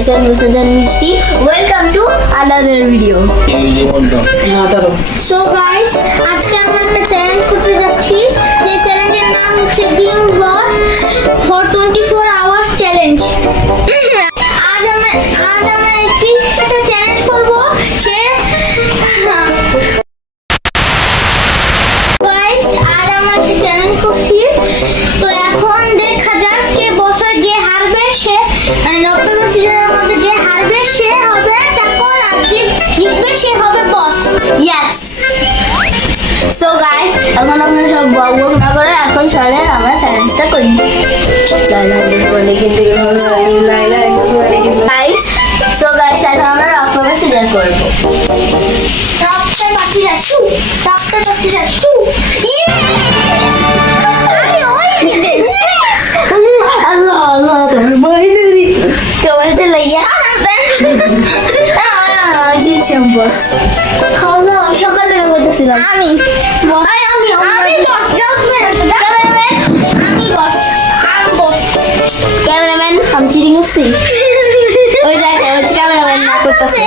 myself Musajan Mishti. Welcome to another video. So guys, আজকে so guys এখন আমরা রক্তবে season করব রক্তে পাশি যাচ্ছু করতেছিলাম আমি ক্যামেরাম্যান আমি চিটিং করছি ওই দেখো ক্যামেরাম্যান না করতেছে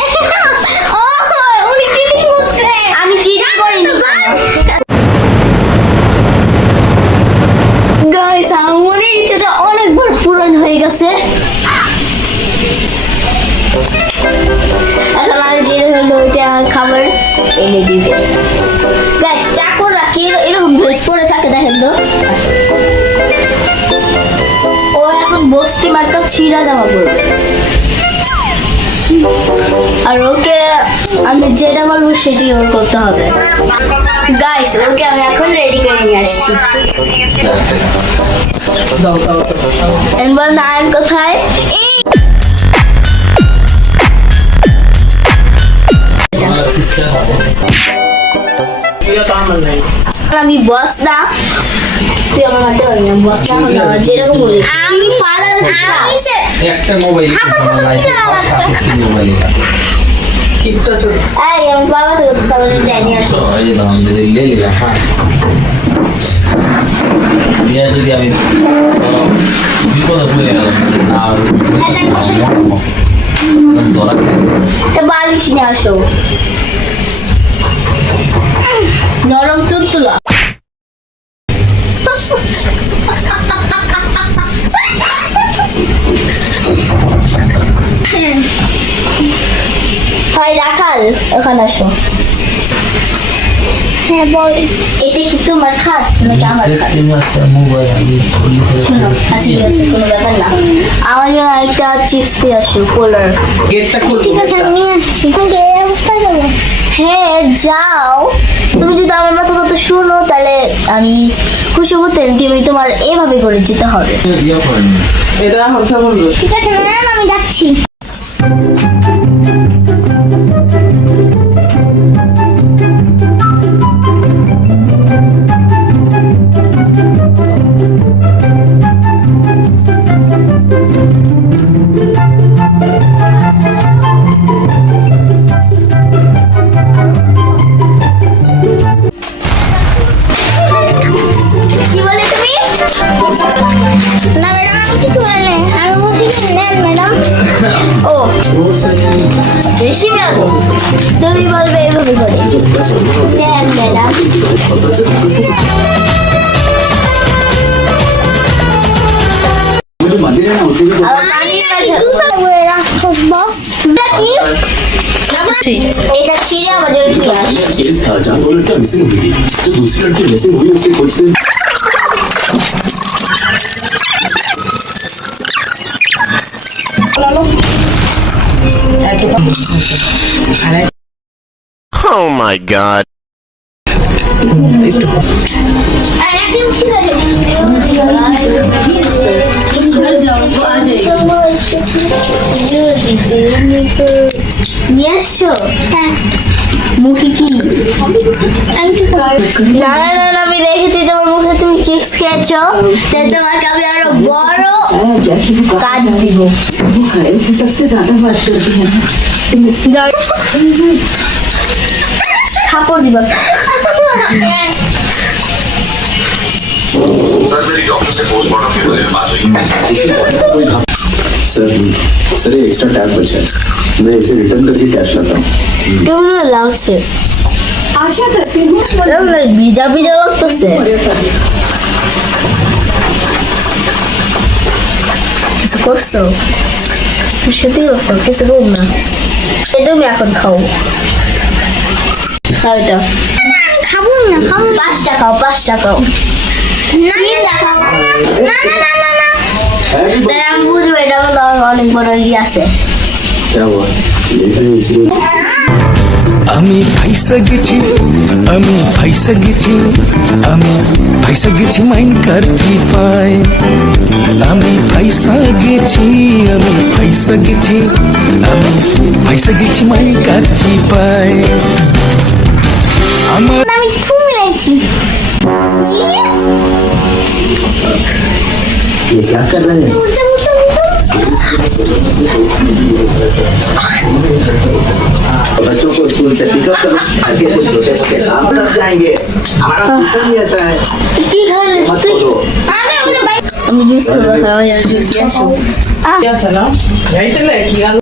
পরবে আর ওকে আমি যেটা বলব সেটাই ওর করতে হবে। গাইস ওকে আমি এখন রেডি করে নিয়ে আসছি। নায়ন কোথায়? আমি বস না। তুই আমার মারতে পারবি না বস না যেরকম বলি আমি ফাদার আমি একটা মোবাইল মোবাইল এই আমি বাবা তো করতে সামনে যাইনি আসো। এই যে দাম দিলে লে নিলাম হ্যাঁ। যদি আমি বিপদে পড়ে গেলাম না ধরা বালিশ নিয়ে আসো। হয় ওখানে আসো। হ্যাঁ বল। এটা কি তোমার খাট? নাকি আমার খাট? একটা মোবাইল আমি আচ্ছা ঠিক আছে কোনো ব্যাপার না। আমার জন্য একটা চিপস দিয়ে আসো গেটটা ঠিক আছে আমি নিয়ে আসছি। এই হ্যাঁ যাও। তুমি যদি আমার মতো কথা শুনো তাহলে আমি খুশি হতেন তুমি তোমার এভাবে করে যেতে হবে। ইয়ে এটা ঠিক আছে ম্যাম আমি যাচ্ছি। এটা ছিঁড়ে আমার জন্য নিয়ে আস केस था जहाँ दो लड़कियां मिसिंग हुई थी जो दूसरी लड़की मिसिंग हुई उसके खोज से Oh my god. আর একদম ঠিক আছে নিয়ে আসছো মুখে আমি দেখেছি তোমার মুখে তুমি চিপস খেয়েছো তোমাকে আমি আরও বড় কাজ দিব সবচেয়ে জ্যাদা বাদ করতে হ্যাঁ দিবা सर मेरी डॉक्टर से पोस्टमार्टम की बात हुई सर सर ये एक्स्ट्रा टैब बचा है मैं इसे रिटर्न करके कैश लाता हूँ কেমন লাগছে आशा करती हूँ কেমন লাগে? ভিজা ভিজা লাগতেছে কিছু করছো সত্যি করছো কিছু করব না এই তুমি এখন খাও খাও এটা খাবো না খাবো পাঁচটা খাও পাঁচটা খাও আমি ফাইসা গেছি, আমি ফাইসা গেছি, আমি ফাইসা গেছি মাইন কারছি পায় আমি ফাইসা গেছি, আমি ফাইসা গেছি, আমি ফাইসা গেছি মাইন কারছি পায় আমার আমি ये क्या कर रहे हैं? बच्चों को स्कूल से पिकअप करो आगे से छोटे छोटे काम तक जाएँगे। हमारा सिस्टम ही ऐसा है। मत बोलो जूस करो यार जूस क्या सलाम? राइट लाइक यार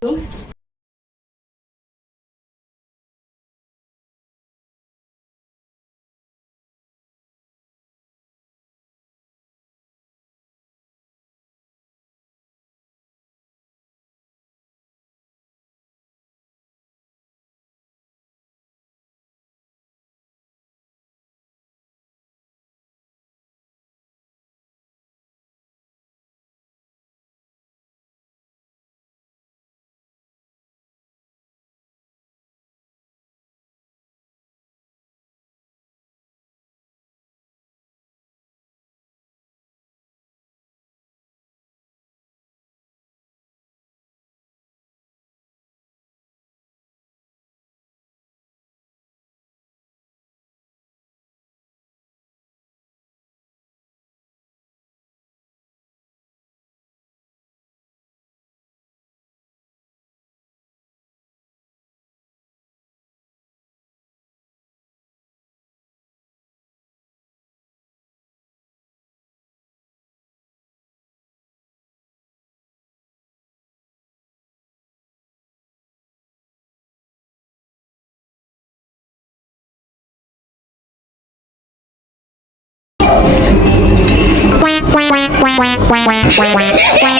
Ha ha ha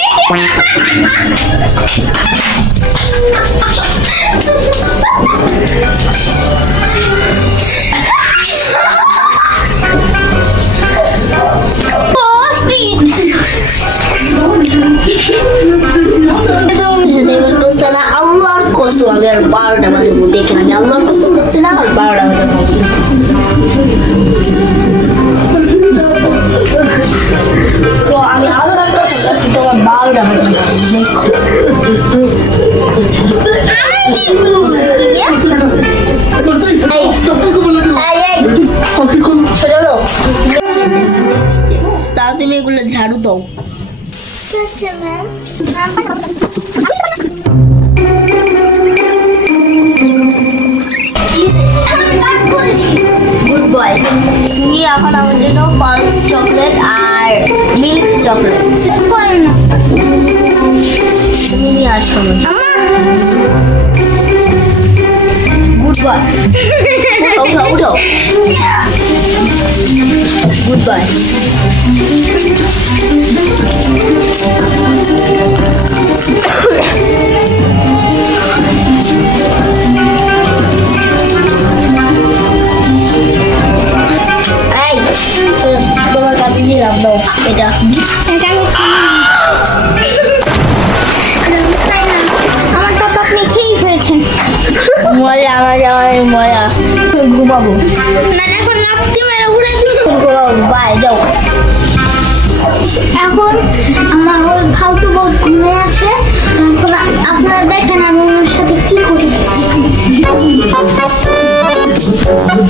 ha! তাও তুমি এগুলো ঝাড়ু দাও গুড বয় তুমি এখন আমার জন্য পালস চকলেট আর মিল্ক চকলেট তুমি নিয়ে আসো আমার গুড বয় উঠো উঠো মজা মজা। ঘুমাবো। না এখন লাফতে মেরে উড়ে দিল ঘুমাবো বাই যাও। এখন আমার ওই ফালতু বস ঘুমিয়ে আছে। এখন আপনারা দেখেন আমি ওর সাথে কি করি। হচ্ছে আমি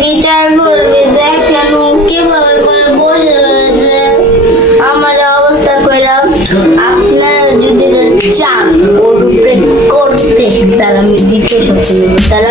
বিচার কীভাবে বসে রয়েছে আমার অবস্থা করে আপনারা যদি চান করতে তাহলে আমি দিতে সক্ষম তারা